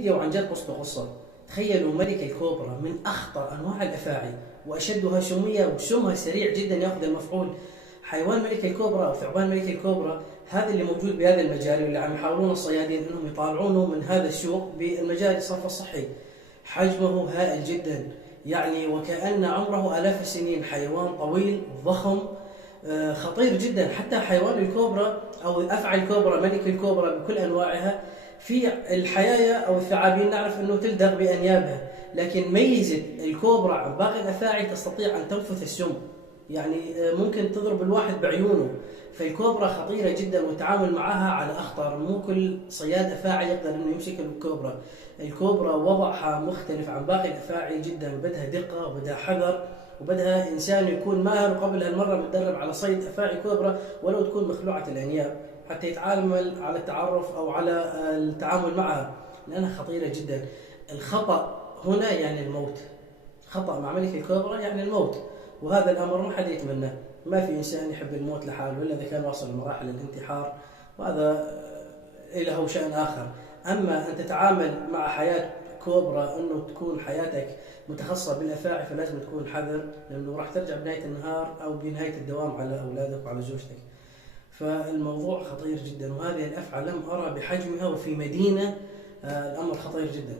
فيديو عن جد قصته قصة. تخيلوا ملك الكوبرا من أخطر أنواع الأفاعي وأشدها سمية، وسمها سريع جدا يأخذ المفعول. حيوان ملك الكوبرا أو ثعبان ملك الكوبرا هذا اللي موجود بهذا المجال، واللي عم يحاولون الصيادين أنهم يطالعونه من هذا السوق بالمجال الصرف الصحي. حجمه هائل جدا، يعني وكأن عمره آلاف السنين. حيوان طويل ضخم خطير جدا. حتى حيوان الكوبرا أو أفعى الكوبرا ملك الكوبرا بكل أنواعها، في الحيايا أو الثعابين نعرف أنه تلدغ بأنيابها، لكن ميزة الكوبرا عن باقي الأفاعي تستطيع أن تنفث السم، يعني ممكن تضرب الواحد بعيونه. فالكوبرا خطيرة جدا والتعامل معها على أخطر. مو كل صياد أفاعي يقدر أنه يمسك الكوبرا. الكوبرا وضعها مختلف عن باقي الأفاعي جدا، بدها دقة وبدها حذر، وبدها إنسان يكون ماهر وقبل هالمرة متدرب على صيد أفاعي كوبرا ولو تكون مخلوعة الأنياب، حتى يتعامل على التعرف أو على التعامل معها، لأنها خطيرة جدا. الخطأ هنا يعني الموت. خطأ مع ملك الكوبرا يعني الموت، وهذا الأمر ما حد يتمناه. ما في إنسان يحب الموت لحاله إلا إذا كان واصل لمراحل الانتحار، وهذا له شأن آخر. أما أن تتعامل مع حياة كوبرا أنه تكون حياتك متخصصة بالأفاعي، فلازم تكون حذر، لأنه راح ترجع بنهاية النهار أو بنهاية الدوام على أولادك وعلى زوجتك. فالموضوع خطير جدا، وهذه الأفعى لم أرى بحجمها وفي مدينة الأمر خطير جدا.